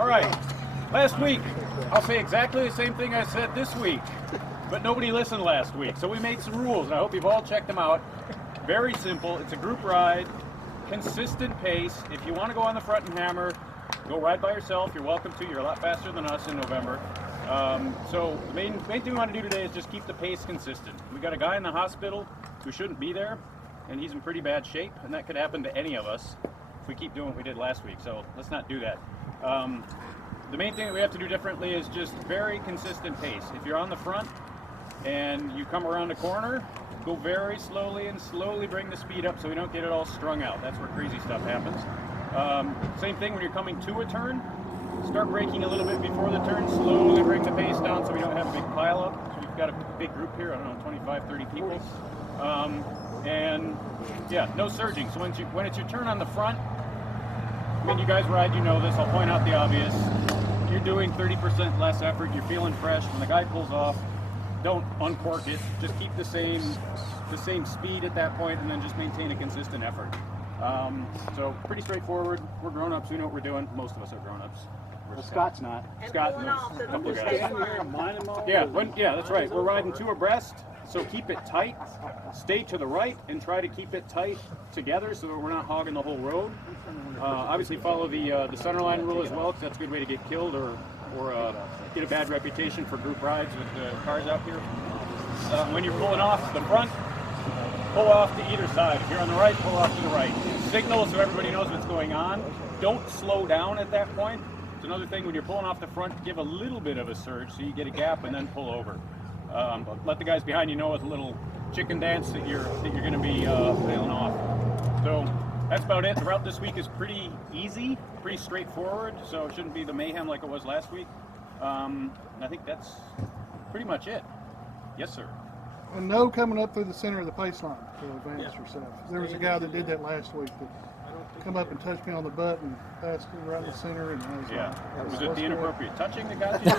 All right, last week, I'll say exactly the same thing I said this week, but nobody listened last week. So we made some rules, and I hope you've all checked them out. Very simple. It's a group ride, consistent pace. If you want to go on the front and hammer, go ride by yourself. You're welcome to. You're a lot faster than us in November. So the main thing we want to do today is just keep the pace consistent. We got a guy in the hospital who shouldn't be there, and he's in pretty bad shape, and that could happen to any of us if we keep doing what we did last week. So let's not do that. The main thing that we have to do differently is just very consistent pace. If you're on the front and you come around a corner, go very slowly and slowly bring the speed up so we don't get it all strung out. That's where crazy stuff happens. Same thing when you're coming to a turn. Start braking a little bit before the turn, slowly bring the pace down so we don't have a big pile up. So we've got a big group here, I don't know, 25, 30 people. And yeah, no surging. So when it's your turn on the front, I mean, you guys ride, you know this, I'll point out the obvious. You're doing 30% less effort, you're feeling fresh. When the guy pulls off, don't uncork it, just keep the same speed at that point and then just maintain a consistent effort. So pretty straightforward. We're grown-ups, we know what we're doing. Most of us are grown-ups. Well, Scott's not. Scott knows a couple of guys. Yeah, that's right. We're riding two abreast, so keep it tight. Stay to the right and try to keep it tight together so that we're not hogging the whole road. Obviously follow the centerline rule as well, because that's a good way to get killed or get a bad reputation for group rides with the cars out here. When you're pulling off the front, pull off to either side. If you're on the right, pull off to the right. Signal so everybody knows what's going on. Don't slow down at that point. It's another thing, when you're pulling off the front, give a little bit of a surge so you get a gap and then pull over. But let the guys behind you know with a little chicken dance that you're going to be tailing off. So that's about it. The route this week is pretty easy, pretty straightforward, so it shouldn't be the mayhem like it was last week. And I think that's pretty much it. Yes, sir. And no coming up through the center of the pace line to advance yourself. There was a guy that did that last week that come up and touched me on the butt and passed it right in the center. And I was like, was it the inappropriate touching that got you?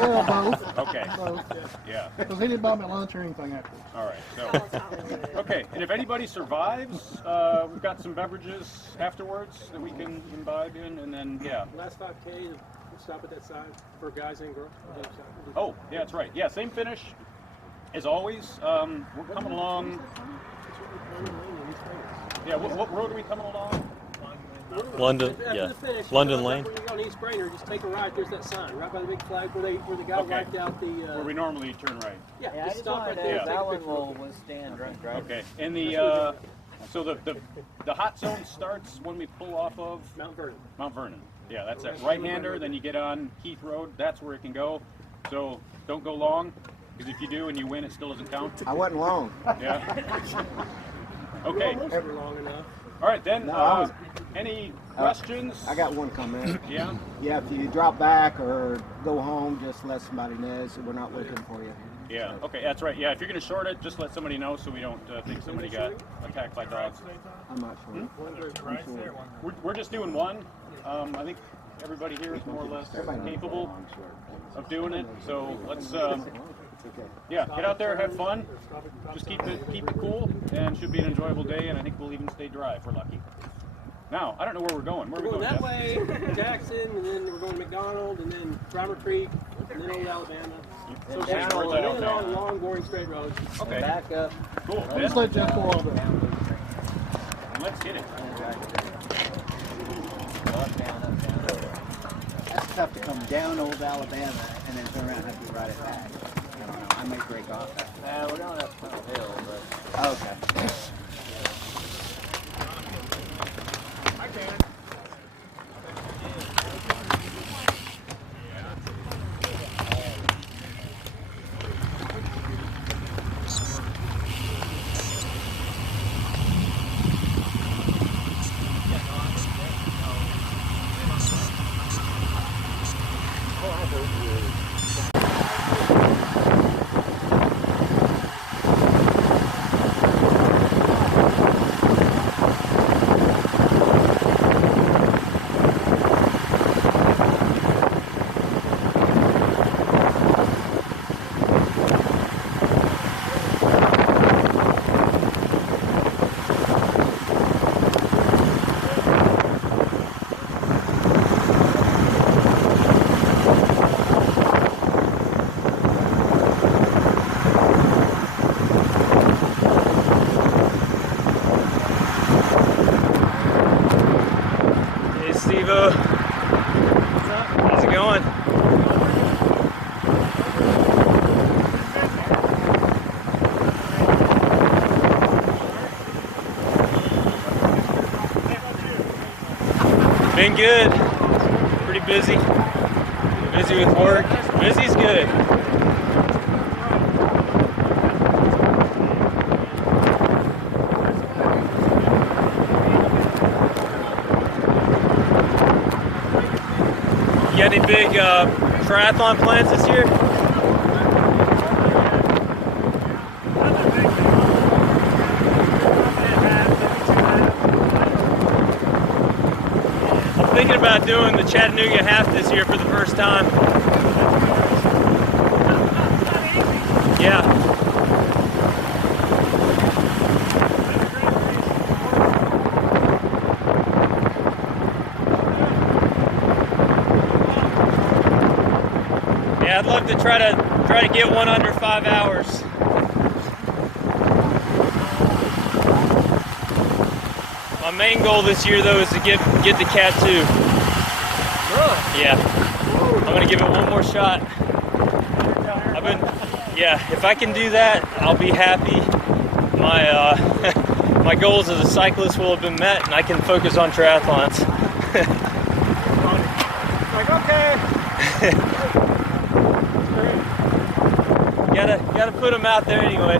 Yeah, both. Okay. Both. Yeah. Because he didn't buy me lunch or anything afterwards. All right. So, okay. And if anybody survives, we've got some beverages afterwards that we can imbibe in, and then Last 5K, stop at that side for guys and girls. Oh, yeah, that's right. Yeah, same finish as always. We're coming along. Yeah, what road are we coming along? London, London Lane. When you're on East Brainerd, just take a right. There's that sign right by the big flag where the guy wiped out the. Where we normally turn right. Yeah, just stop right there. That one will withstand drunk driving. Okay, and so the hot zone starts when we pull off of Mount Vernon. Mount Vernon. Yeah, that's that right-hander. Then you get on Heath Road. That's where it can go. So don't go long, because if you do and you win, it still doesn't count. I wasn't long. Yeah. Okay. Never long enough. All right, then. Any questions? I got one comment. Yeah? Yeah, if you drop back or go home, just let somebody know so we're not looking for you. Yeah, okay, that's right. Yeah, if you're going to short it, just let somebody know so we don't think somebody got attacked by dogs. I'm not sure. We're just doing one. I think everybody here is more or less capable of doing it. So let's, get out there, have fun. Just keep it cool, and should be an enjoyable day. And I think we'll even stay dry if we're lucky. Now, I don't know where we're going. Where are we going? That way, Jackson, and then we're going to McDonald, and then Primer Creek, and then Old Alabama. So it's a long, boring straight road. Okay. Back up. Cool. Just let Jeff pull over. Let's get it. Up, down. That's tough to come down Old Alabama and then turn around and have to ride it back. I don't know. I may break off that. We're going up Tunnel Hill, but Okay. Doing good. Pretty busy. Busy with work. Busy's good. You got any big triathlon plans this year? I'm thinking about doing the Chattanooga half this year for the first time. Yeah. Yeah, I'd love to try to get one under 5 hours. My main goal this year, though, is to get the Cat 2. Really? Yeah, I'm gonna give it one more shot. If I can do that, I'll be happy. My my goals as a cyclist will have been met, and I can focus on triathlons. Like, okay. Gotta put them out there anyway.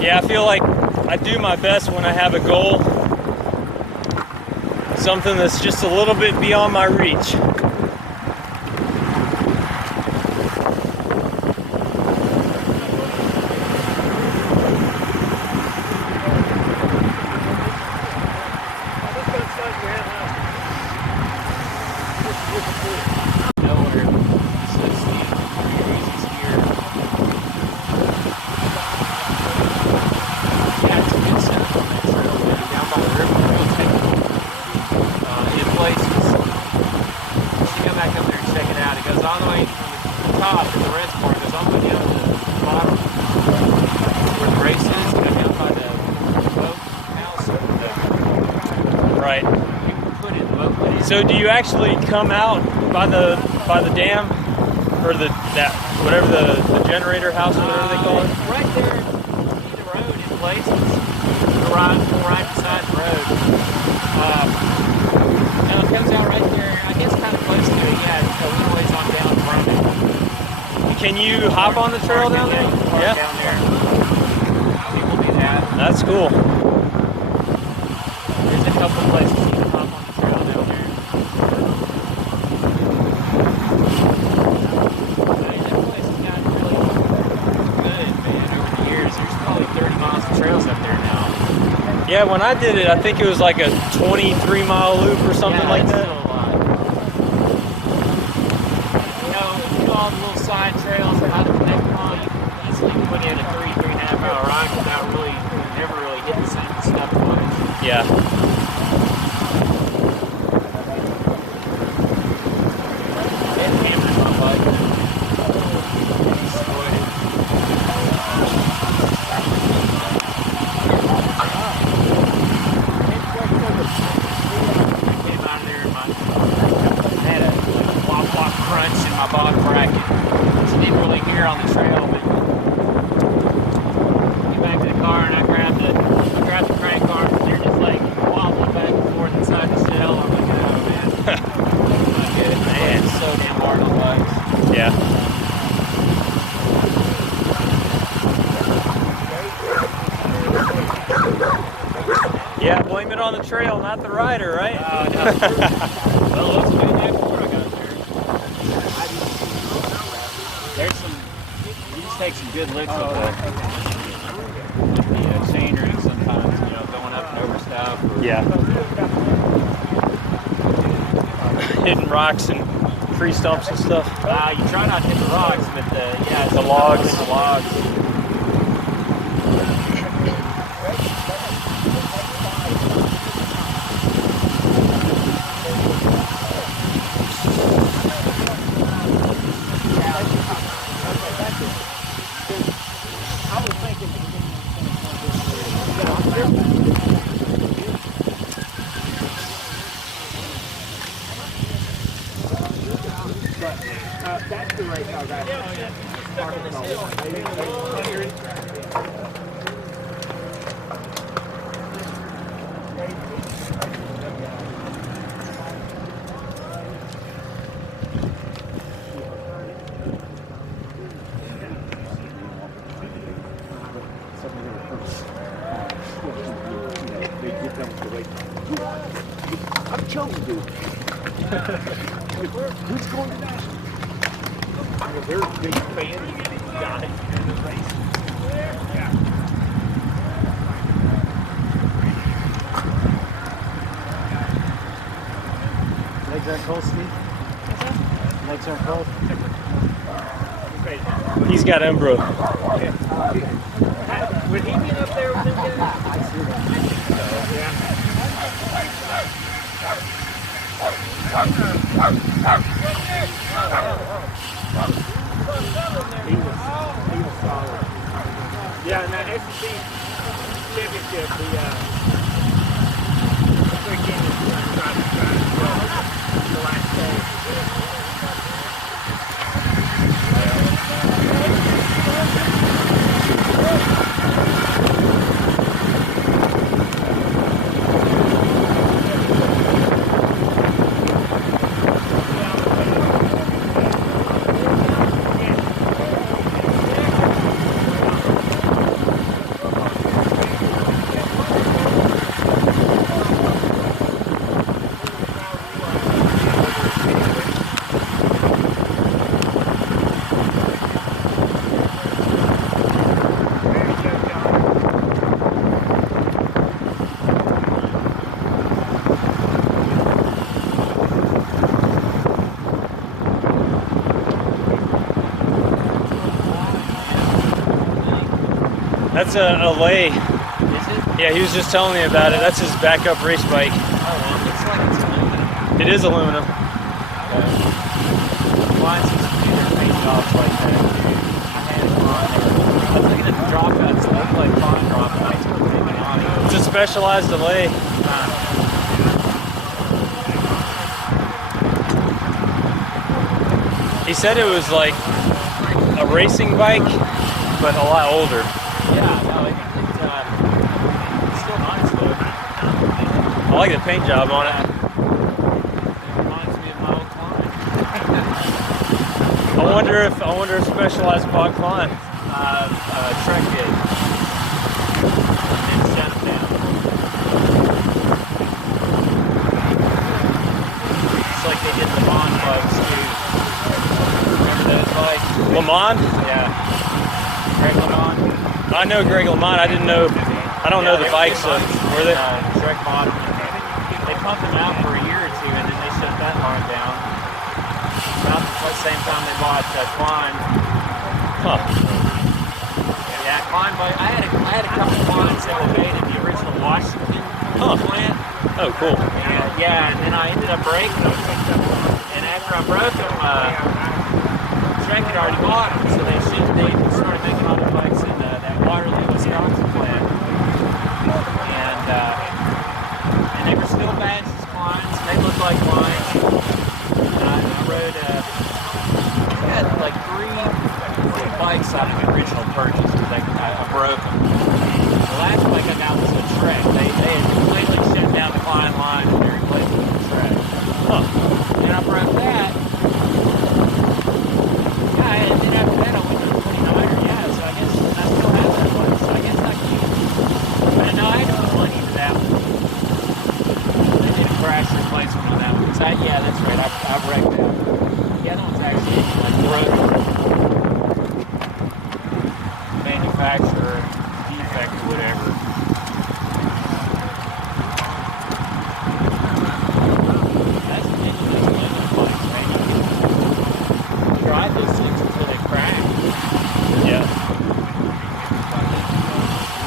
Yeah, I feel like I do my best when I have a goal, something that's just a little bit beyond my reach. So do you actually come out by the dam, or whatever the generator house, whatever they call it? Right there, you see the road in places. Right beside the road. It comes out right there. I guess kind of close to it. Yeah, it's a little ways on down from it. Can you hop on the trail down there? Yeah. Down there. People do that. That's cool. There's a couple places you can hop on the trail down there. Yeah, when I did it, I think it was like a 23-mile loop or something like that. Still a lot. You know, all the little side trails that I connect on, you can easily put in a 3.5 mile ride without never really hitting the same stuff twice. Yeah. Yeah, blame it on the trail, not the rider, right? No. Well, it was a good day before I got there. You just take some good licks with the scenery sometimes, going up and over stuff. Yeah. Hitting rocks and tree stumps and stuff. You try not to hit the rocks, but the logs. The logs. That's the race I was at. I'm chosen, dude. Who's going to that? They're a big fan of these guys in the race. Legs aren't cold, Steve? Legs aren't cold? He's got Umbro. Would he get up there with them guys? I see that. He was solid. Yeah, and that SEC championship, the weekend is trying to the last day. That's a lay. Is it? Yeah, he was just telling me about it. That's his backup race bike. Oh, it looks like it's aluminum. It is aluminum. Mine's used to do their paint jobs like that. I had it on there. I was looking at the drop cuts. It looked like fine drop cuts, but maybe not. It's a specialized delay. He said it was like a racing bike, but a lot older. Yeah, no, it's still nice though. I like the paint job on it. It reminds me of my old Klein. I wonder if Specialized bought Klein. Trek did. And sent him down. It's like they did the Bond bikes too. Remember those bikes? Lamont? Yeah. Greg Lamont. I know Greg Lamont. I don't know the bikes. Were they? Trek bought them. They pumped them out for a year or two, and then they shut that line down. About the same time they bought Klein. Huh. Yeah, Klein bike. I had a couple Kleins that were made in the original Washington plant. Oh, cool. Yeah, and then I ended up breaking them. And after I broke them, Trek had already bought them, so they started making all the bikes in that Waterloo, Wisconsin plant. And they were still badged as Kleins. They looked like Kleins. And I rode, I had like three bikes out of the original purchase because I broke them. The last bike I got was a Trek. They had completely shut down the Klein line and they replaced it with a Trek. Then I broke that. Yeah, and then after that I went to the 29er. Yeah, so I guess I still have that bike. So I guess I can use it. But no, I had to put money into that one. They did a crash replacement on that one. Yeah, that's right. I wrecked that. The other one's actually like broken. Manufacturer defect or whatever. That's the thing with those aluminum bikes, man. You can drive those things until they crack. Yeah.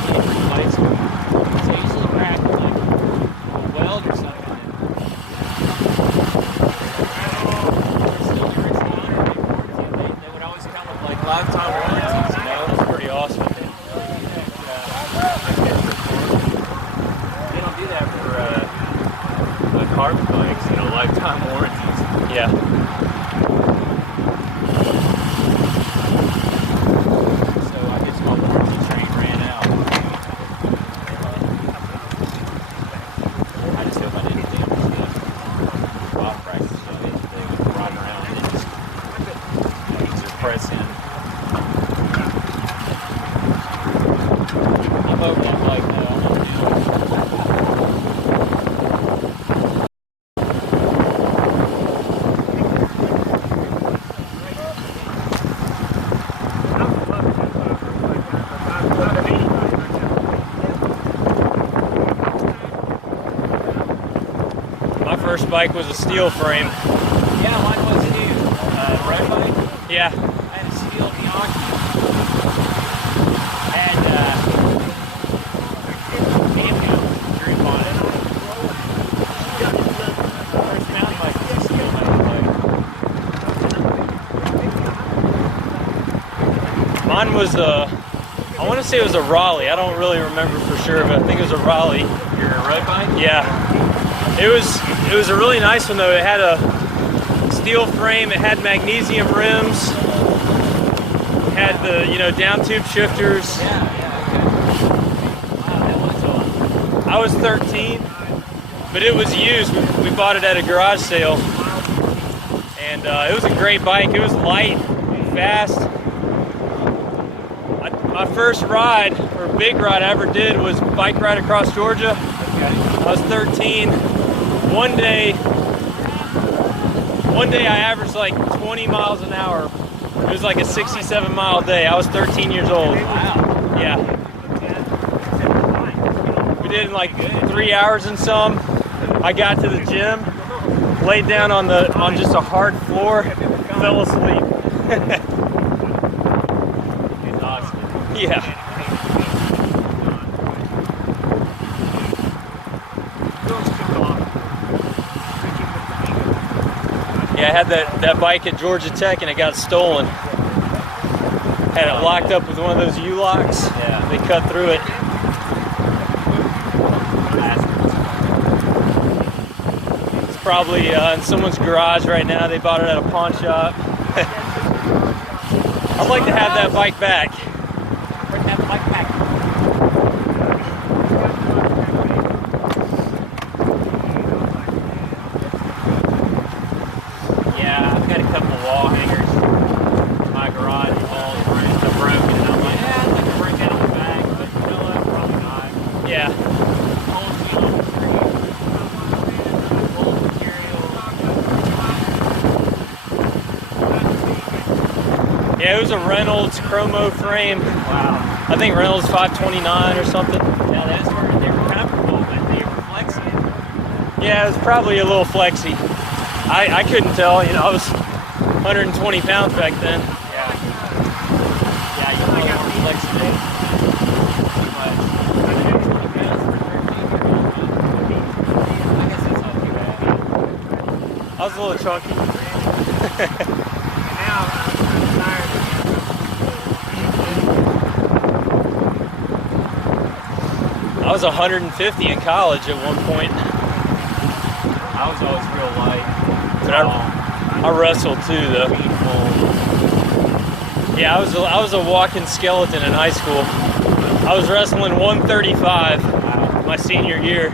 You need to replace them. So they usually crack with like a weld or something. Still the original owner, they would always come with like lifetime warranties, you know? That's pretty awesome. They don't do that for carbon bikes, you know, lifetime warranties. Yeah. first bike was a steel frame. Yeah, mine was too. Road bike. Yeah. I had a steel Bianchi. And Cameo, very fun. First mountain bike was a steel mountain bike. Mine was I want to say it was a Raleigh. I don't really remember for sure, but I think it was a Raleigh. Your road bike? Yeah. It was a really nice one though. It had a steel frame. It had magnesium rims. It had the down tube shifters. Yeah, okay. Wow, that was awesome. I was 13, but it was used. We bought it at a garage sale, and it was a great bike. It was light, fast. My first ride, or big ride I ever did, was bike ride across Georgia. I was 13. One day I averaged like 20 miles an hour. It was like a 67-mile day. I was 13 years old. Wow. Yeah. We did in like 3 hours and some. I got to the gym, laid down on just a hard floor, fell asleep. Yeah. Yeah, I had that bike at Georgia Tech and it got stolen. Had it locked up with one of those U-locks. Yeah. They cut through it. It's probably in someone's garage right now. They bought it at a pawn shop. I'd like to have that bike back. Bring that bike back. Yeah, I've got a couple of wall hangers in my garage. All broken, and I'm like, I'd like to bring that on the back, but you know what? Probably not. Yeah. Old steel on the street. Old material. Yeah, it was a Reynolds chromo frame. Wow. I think Reynolds 529 or something. Now those they were comfortable, but they were flexy. Yeah, it was probably a little flexy. I couldn't tell, I was 120 pounds back then. Yeah. Yeah, you probably weren't flexy then. But 120 pounds for 13 years old. I guess that's not too bad. I was a little chunky. Now I'm tired. I was 150 in college at one point. I was always real light. But I wrestled too, though. Yeah, I was a walking skeleton in high school. I was wrestling 135 my senior year.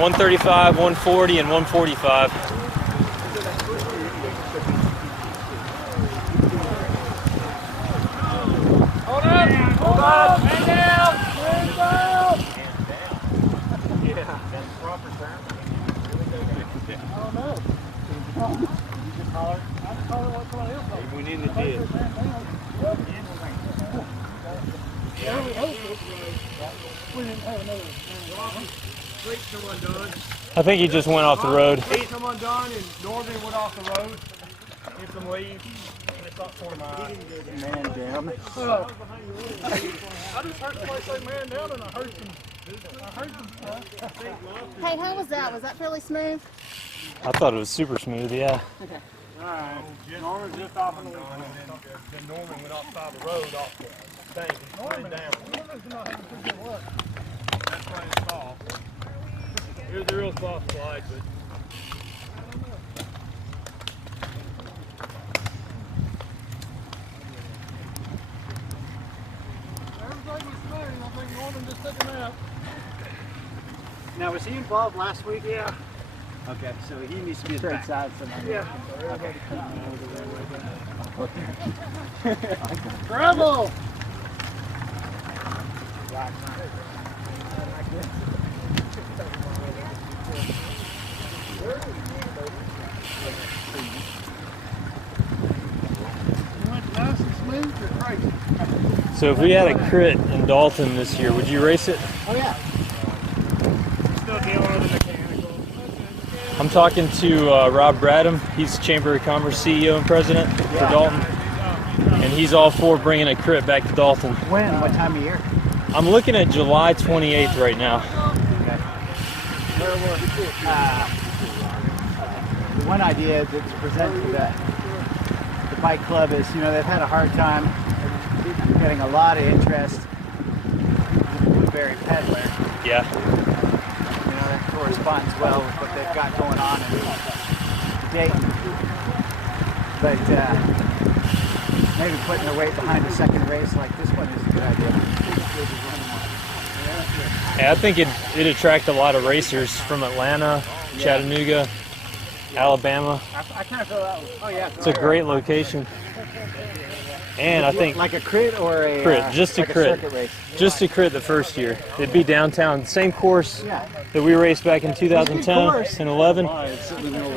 135, 140, and 145. Hold up! Hold up! Man down! Man down! Yeah, that's proper term. I don't know. You just holler. I just holler what somebody else does. We need to do it. We didn't have another. Wait, come undone. I think he just went off the road. He's come undone and Northern went off the road. Get some leaves. And it's not for mine. Man down. I just heard somebody say man down and I heard some stuff. Hey, how was that? Was that fairly smooth? I thought it was super smooth, yeah. Alright. Norman just off on the then Norman went off the side of the road off the thing. He's Norman down. Norman's not having too good luck. That's why it's soft. It was a real soft slide, but everything was smooth. I think Norman just took him out. Now, was he involved last week? Yeah. Okay, so he needs to be straight side so Yeah. Okay. Trouble! You went nice and smooth or crazy? So if we had a crit in Dalton this year, would you race it? Oh, yeah. Still I'm talking to Rob Bradham. He's Chamber of Commerce CEO and President for Dalton. And he's all for bringing a crit back to Dalton. When? What time of year? I'm looking at July 28th right now. Okay. One idea that's presented to the bike club is, you know, they've had a hard time getting a lot of interest in the Blueberry Peddler. Yeah. You know, that corresponds well with what they've got going on in Dayton. But maybe putting their weight behind a second race like this one is a good idea. Yeah, I think it'd attract a lot of racers from Atlanta, Chattanooga, Alabama. I kind of feel that one. Oh, yeah. It's a great location. And I think like a crit or a crit, just like a crit, circuit race. just a crit the first year. It'd be downtown, same course Yeah. that we raced back in 2010 course. and 11.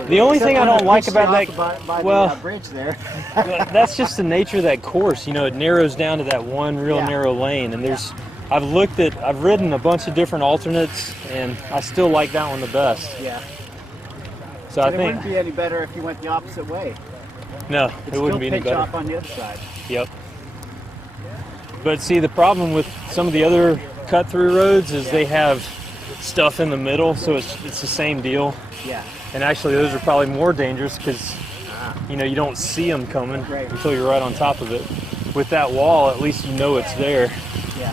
The only thing I don't like about that, by well, the bridge there. that's just the nature of that course. You know, it narrows down to that one real narrow lane, and I've ridden a bunch of different alternates, and I still like that one the best. Yeah. So But I it think wouldn't be any better if you went the opposite way. no, It's it wouldn't be still any pitch better. off on the other side. Yep. But see, the problem with some of the other cut-through roads is they have stuff in the middle, so it's the same deal. Yeah. And actually, those are probably more dangerous because you know you don't see them coming until you're right on top of it. With that wall, at least you know it's there. Yeah.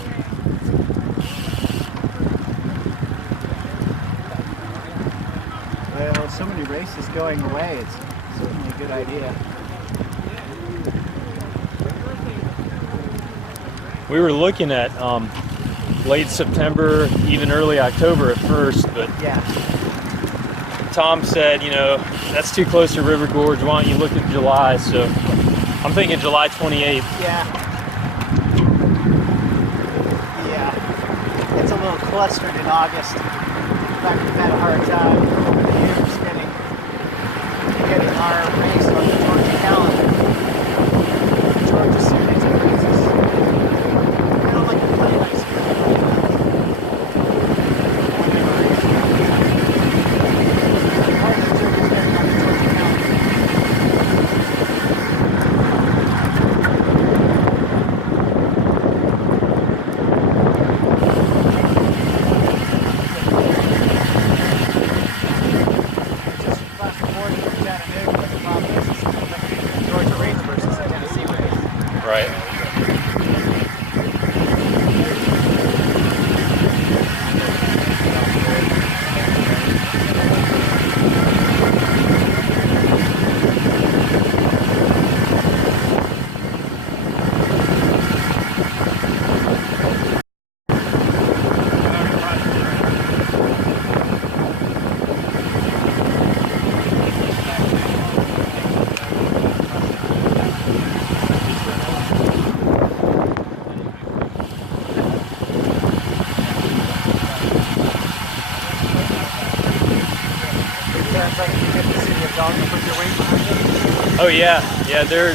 Well, with so many races going away, it's certainly a good idea. We were looking at late September, even early October at first, but Yeah. Tom said, you know, that's too close to River Gorge. Why don't you look at July? So I'm thinking July 28th. Yeah. Yeah. It's a little clustered in August. In fact, we've had a hard time years getting our race on the Georgia calendar. Georgia series of races. I don't like to play nice Right. Oh yeah, they're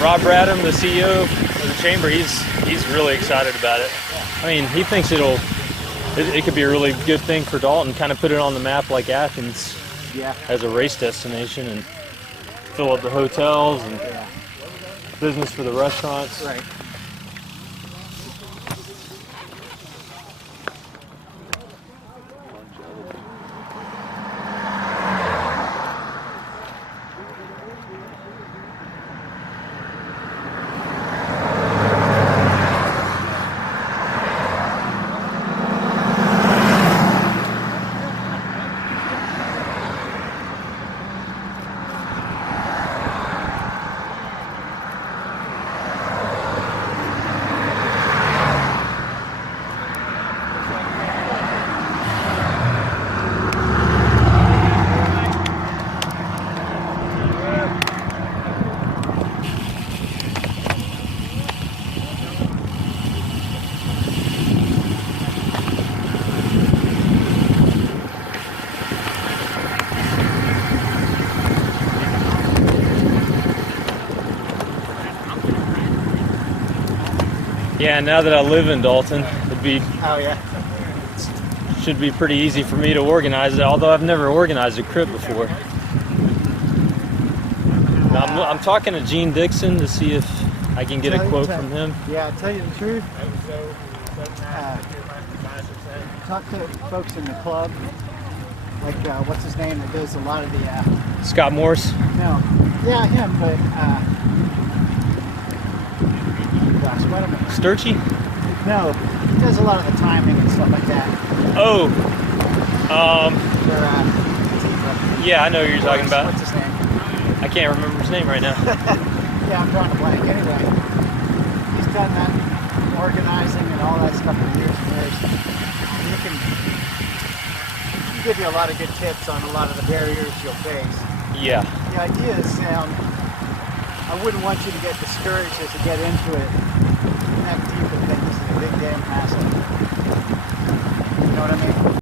Rob Bradham, the CEO of the chamber. He's really excited about it. I mean, he thinks it could be a really good thing for Dalton, kind of put it on the map like Athens as a race destination, and fill up the hotels and business for the restaurants. Right. Yeah, now that I live in Dalton, it'd be should be pretty easy for me to organize it, although I've never organized a crib before. I'm talking to Gene Dixon to see if I can get a quote from him. Yeah, to tell you the truth, talk to folks in the club, like what's his name that does a lot of the Scott Morse. no, yeah, him, but gosh, what am I? Sturchy? No, he does a lot of the timing and stuff like that. Oh, For, yeah, I know who you're talking about. What's his name? I can't remember his name right now. Yeah, I'm drawing a blank. Anyway, he's done that organizing and all that stuff for years and years. And he can give you a lot of good tips on a lot of the barriers you'll face. Yeah. The idea is, I wouldn't want you to get discouraged as you get into it. That deep and think this is a big damn hassle. You know what I mean?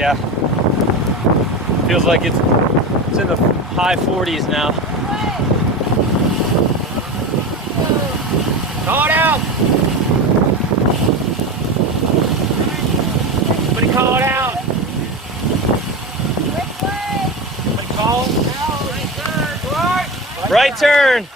Yeah. Feels like it's in the high 40s now. Call it out! Somebody call it out! Somebody call? Right turn!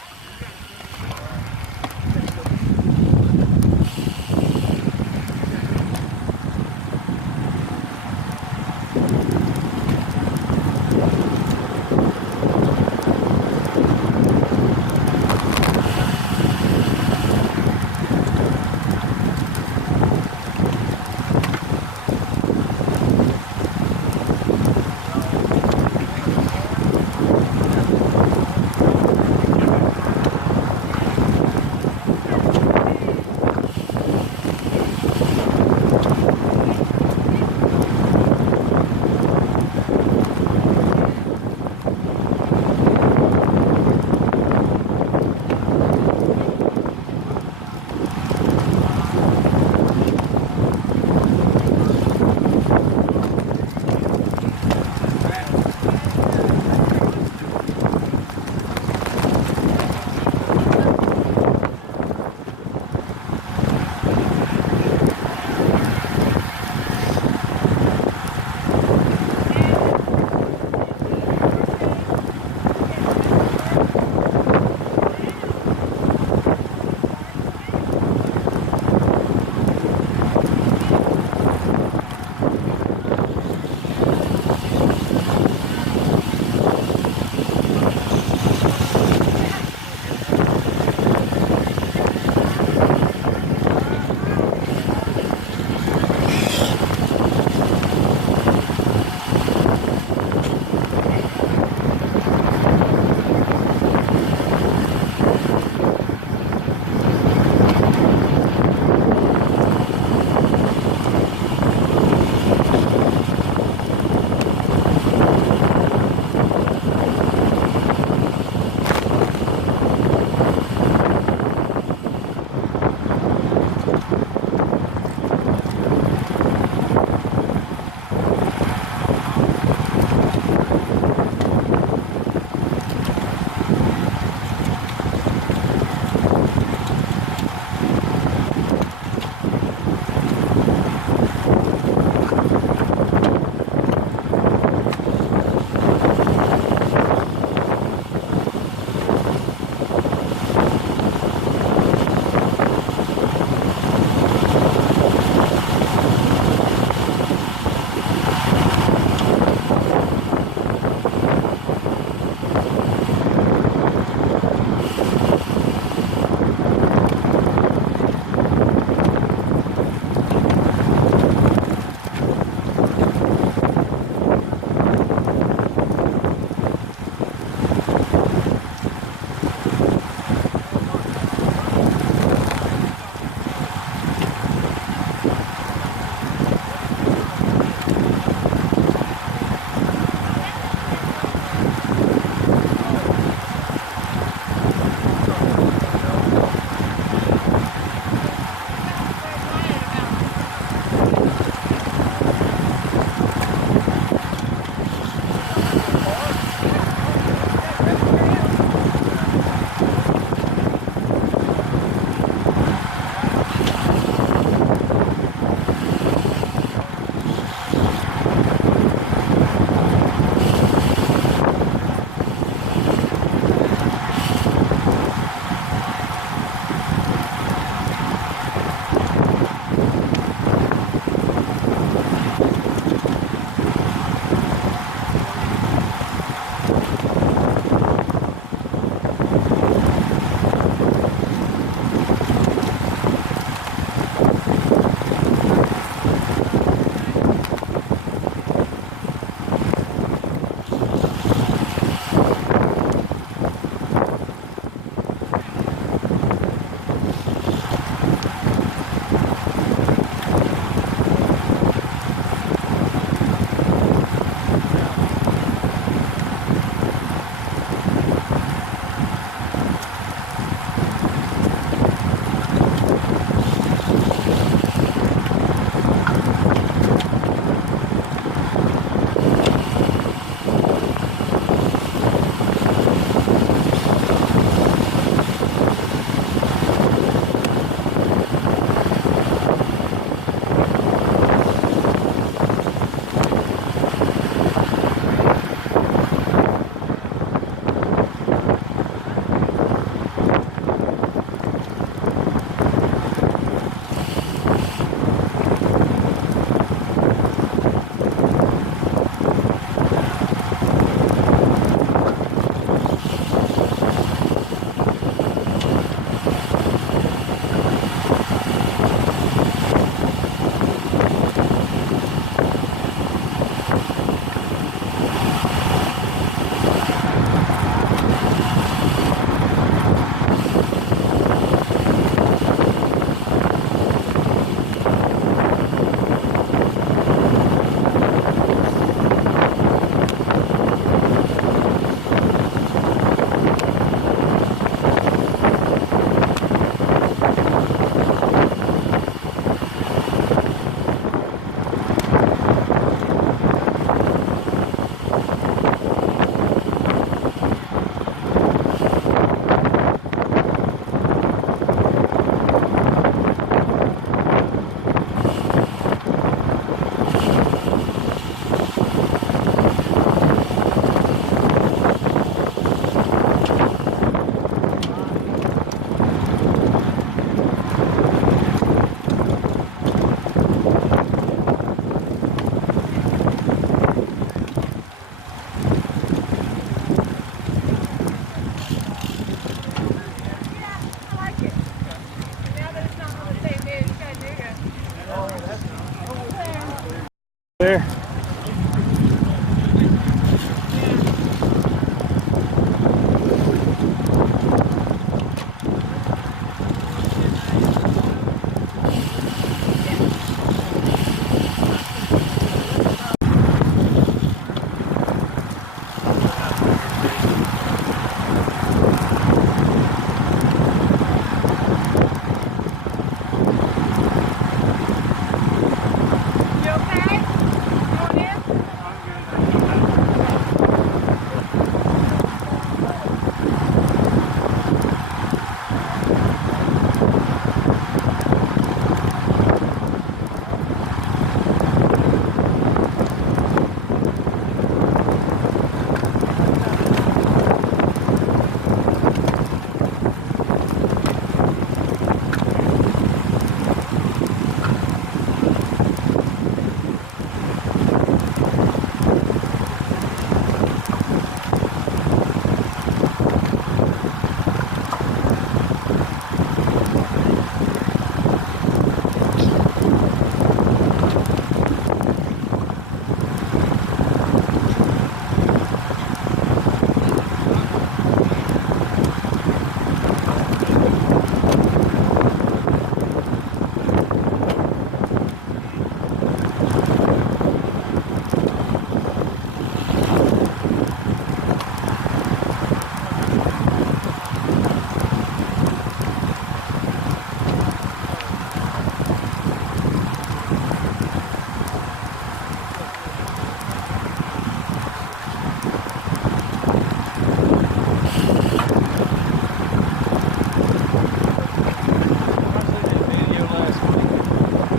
there.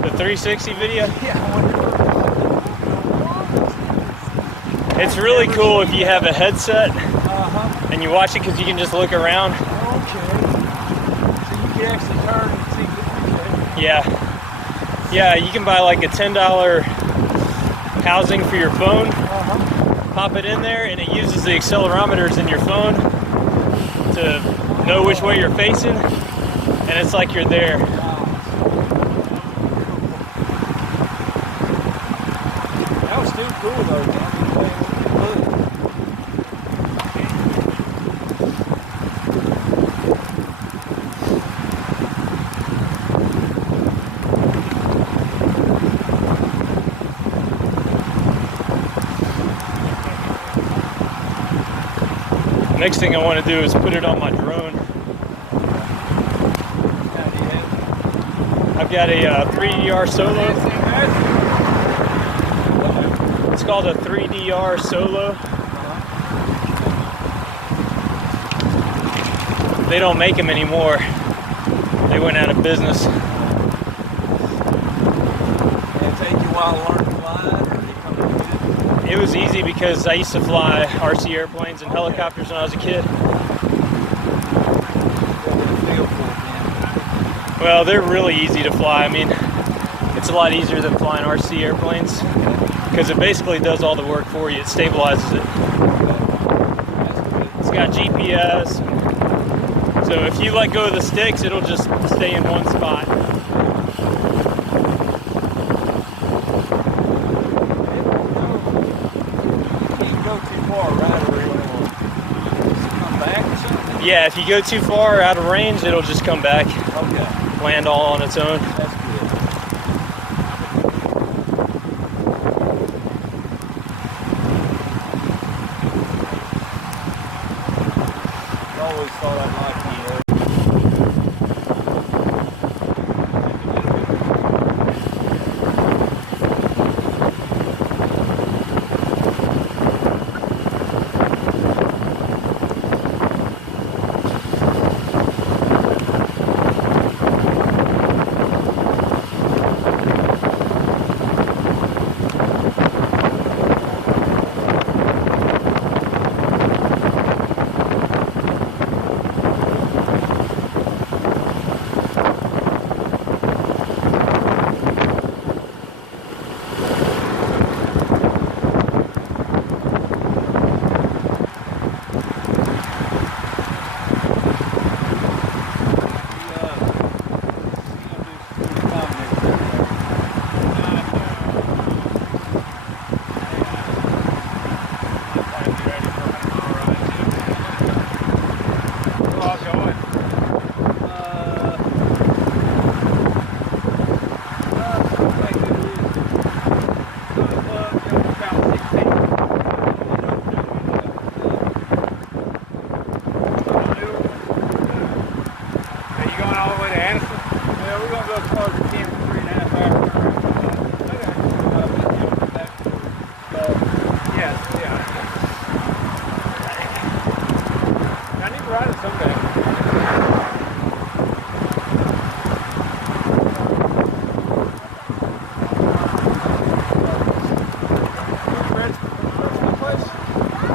The 360 video? It's really cool if you have a headset and you watch it because you can just look around. So you can actually turn and see the Yeah. Yeah, you can buy like a $10 housing for your phone, pop it in there, and it uses the accelerometers in your phone to know which way you're facing, and it's like you're there. That was still cool though, man. Next thing I want to do is put it on my drone. I've got a 3DR Solo. It's called a 3DR Solo. They don't make them anymore. They went out of business. Did it take you a while to learn to fly, or did it come to you? It was easy because I used to fly RC airplanes and helicopters when I was a kid. Well, they're really easy to fly. I mean, it's a lot easier than flying RC airplanes because it basically does all the work for you. It stabilizes it. It's got GPS. So if you let go of the sticks, it'll just stay in one spot. Yeah, if you go too far out of range, it'll just come back. Okay. Land all on its own. That's good. I always thought I'd like the air. ride it someday.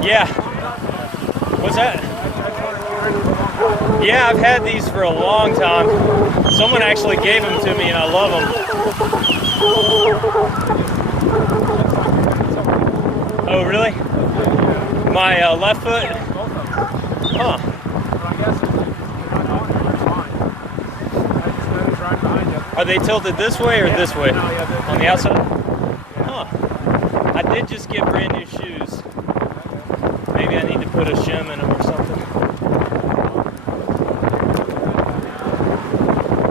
Yeah. What's that? Yeah, I've had these for a long time. Someone actually gave them to me and I love them. Oh, really? My left foot? Huh. Are they tilted this way or this way? On the outside? Huh. I did just get brand new shoes. Maybe I need to put a shim in them or something.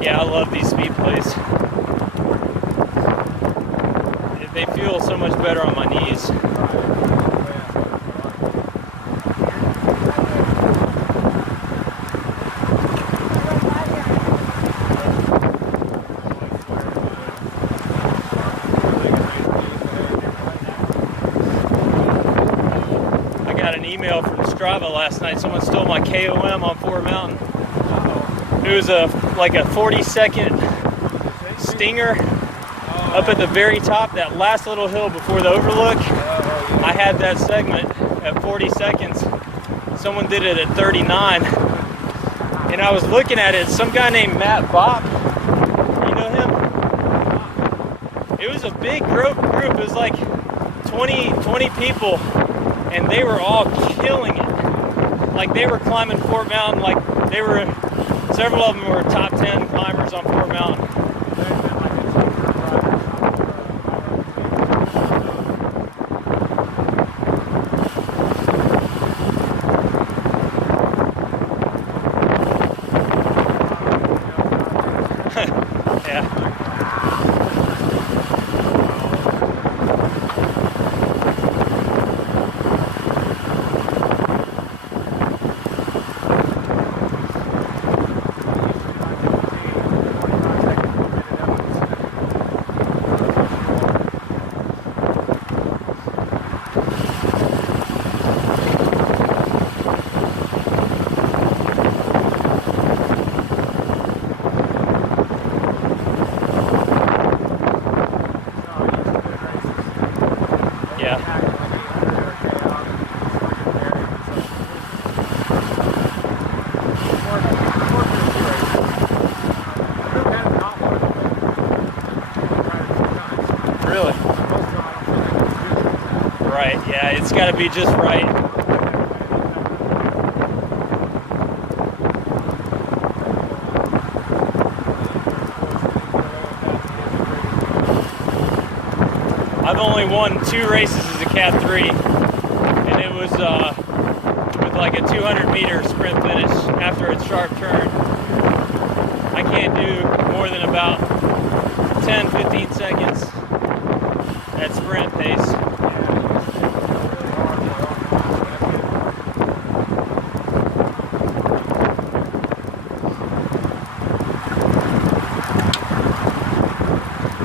Yeah, I love these speed plates. They feel so much better on my knees. I got an email from Strava last night. Someone stole my KOM on Fort Mountain. It was like a 40-second stinger up at the very top, that last little hill before the overlook. I had that segment at 40 seconds. Someone did it at 39. And I was looking at it, some guy named Matt Bopp. You know him? It was a big group. It was like 20 people, and they were all killing it. Like they were climbing Fort Mountain, like they were, several of them were top 10 climbers on Fort Mountain. Yeah. Really? Right, yeah, it's got to be just right. I've only won 2 races as a Cat 3, and it was with like a 200-meter sprint finish after a sharp turn. I can't do more than about 10-15 seconds at sprint pace.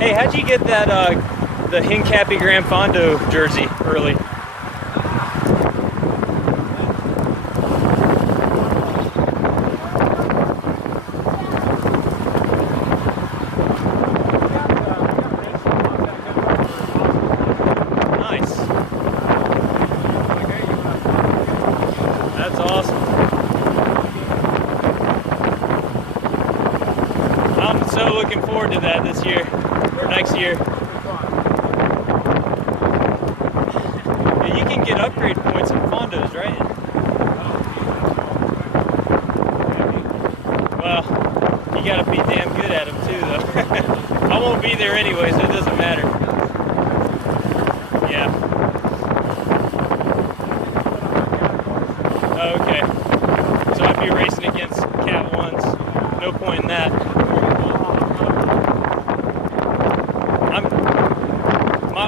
Hey, how'd you get that the Hincapie Grand Fondo jersey early? Nice. That's awesome. I'm so looking forward to that this year, or next year. Yeah, you can get upgrade points in Fondos, right? Well, you gotta be damn good at them too, though. I won't be there anyway, so it doesn't matter. Yeah. Oh, okay. So I'd be racing against Cat 1s. No point in that.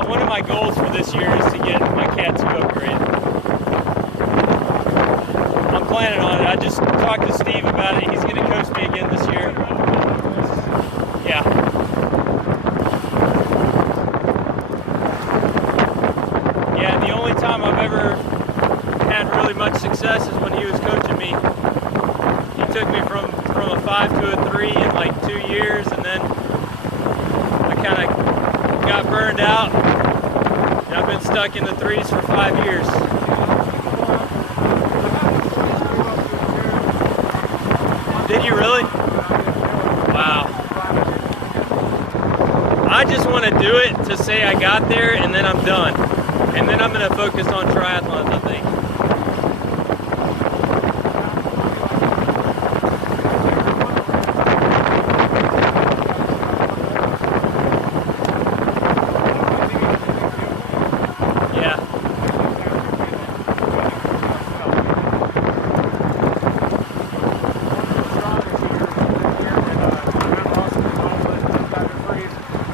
One of my goals for this year is to get my Cat 2 upgrade. I'm planning on it. I just talked to Steve about it. He's going to coach me again this year. Yeah. Yeah, the only time I've ever had really much success is when he was coaching me took me from a 5 to a 3 in like 2 years, and then I kind of got burned out. And I've been stuck in the 3s for 5 years. Did you really? Wow. I just want to do it to say I got there, and then I'm done. And then I'm going to focus on triathlons, I think.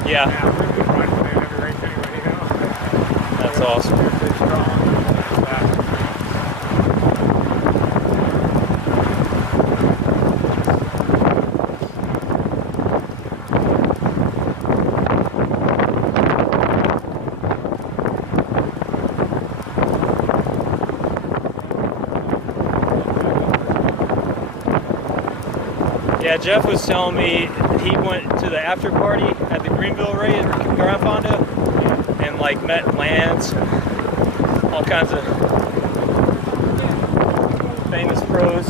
Yeah. That's awesome. Yeah, Jeff was telling me he went to the after party at the Greenville race, Grand Fondo, and like met Lance, all kinds of famous pros.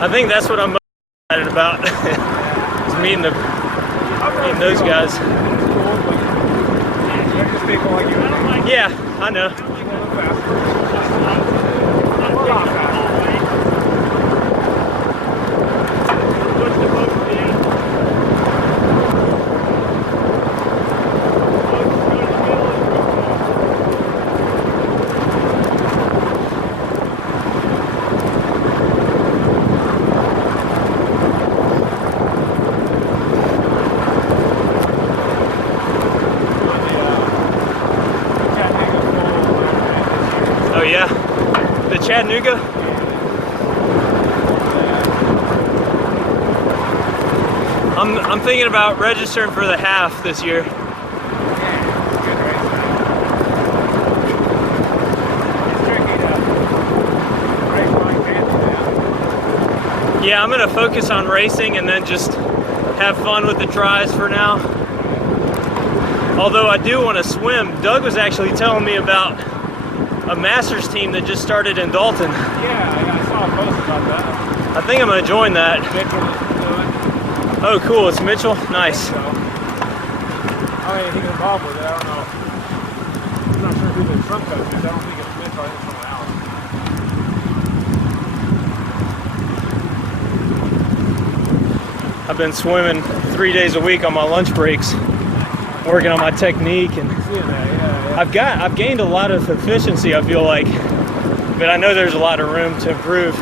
I think that's what I'm most excited about, is meeting those guys. Yeah, I know. Oh yeah, the Chattanooga. I'm thinking about registering for the half this year. Yeah, I'm gonna focus on racing and then just have fun with the tries for now. Although I do want to swim. Doug was actually telling me about a Masters team that just started in Dalton. Yeah, I saw a post about that. I think I'm gonna join that. Mitchell is doing it. Oh, cool! It's Mitchell. Nice. So, I mean, he's involved with it. I don't know. I'm not sure who the Trump coach is. I don't think it's Mitchell. I think it's someone else. I've been swimming 3 days a week on my lunch breaks, working on my technique, and I've gained a lot of efficiency, I feel like, but I know there's a lot of room to improve.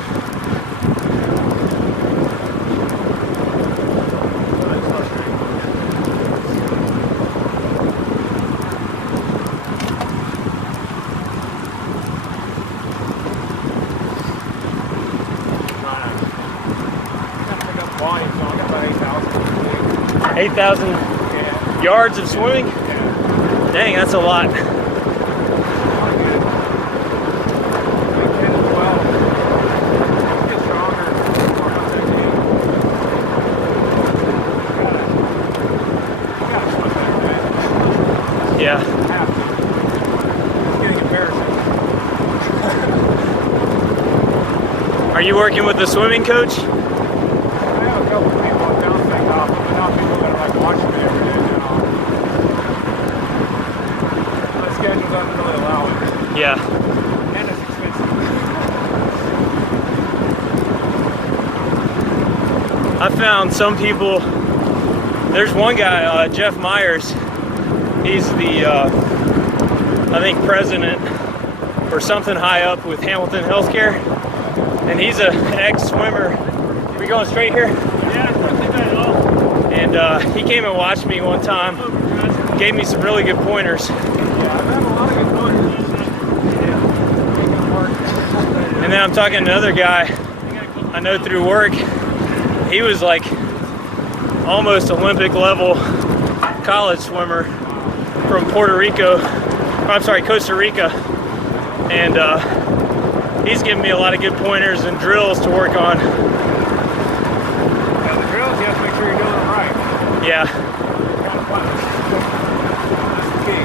So I got about 8,000. 8,000 yards of swimming? Dang, that's a lot. Yeah. It's getting embarrassing. Are you working with the swimming coach? I have a couple of people that bounce things off, but not people that are like watching me every day. My schedule doesn't really allow it. Yeah. And it's expensive. I found some people, there's one guy, Jeff Myers, he's the, I think, president or something high up with Hamilton Healthcare, and he's an ex-swimmer. Are we going straight here? Yeah, it's not too bad at all. And and he came and watched me one time. Gave me some really good pointers. Yeah, I've had a lot of good pointers. And then I'm talking to another guy I know through work. He was like almost Olympic level college swimmer from Costa Rica. And he's giving me a lot of good pointers and drills to work on. Now the drills, you have to make sure you're doing them right. Yeah. Kind of fun. That's the key.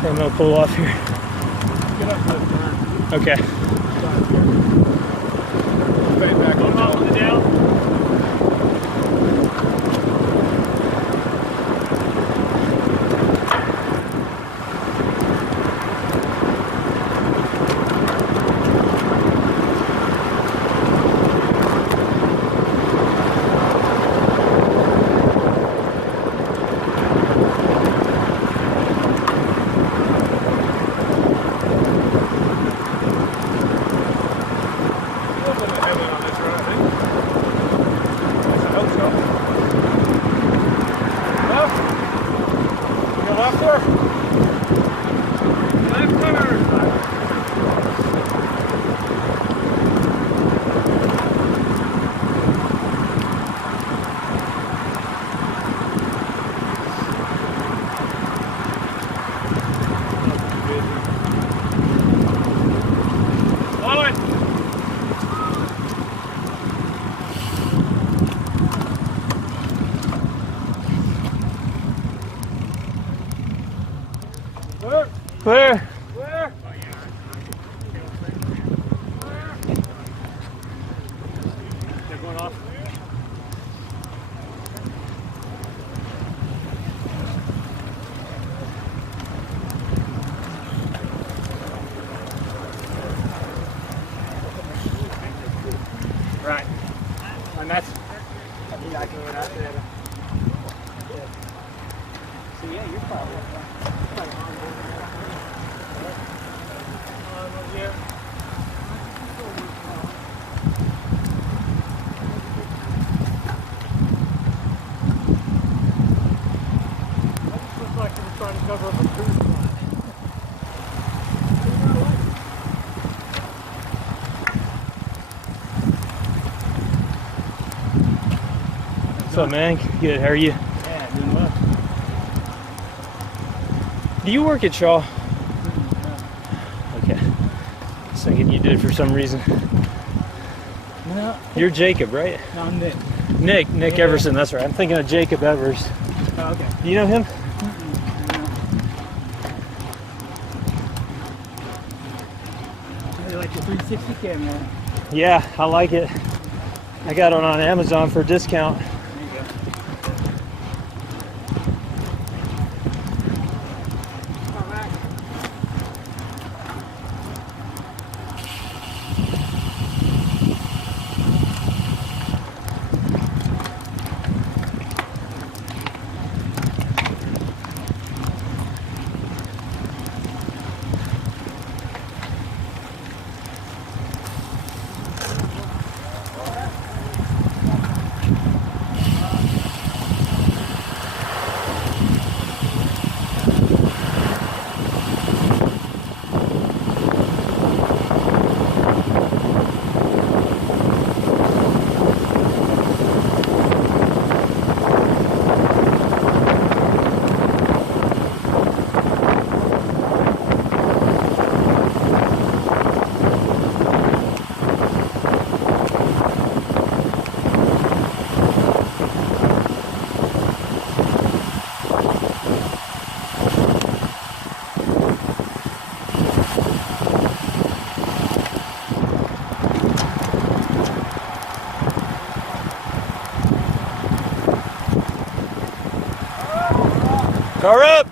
I'm gonna pull off here. Get up to this turn. Okay. Stay back on the down. Clear. They're going off. Right. And that's exactly what I did. So yeah, you're probably. Yeah. That just looks like you were trying to cover up a cruise line. What's up, man? Good. How are you? Yeah, doing well. Do you work at Shaw? Okay. I was thinking you did for some reason. No, You're Jacob, right? no, I'm Nick. Nick Yeah. Everson. That's right. I'm thinking of Jacob Evers. Oh, okay. Do you know him? I like your 360 camera. Yeah, I like it. I got it on Amazon for a discount. There you go. Car up!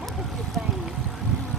That's a good thing.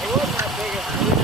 It wasn't that big of a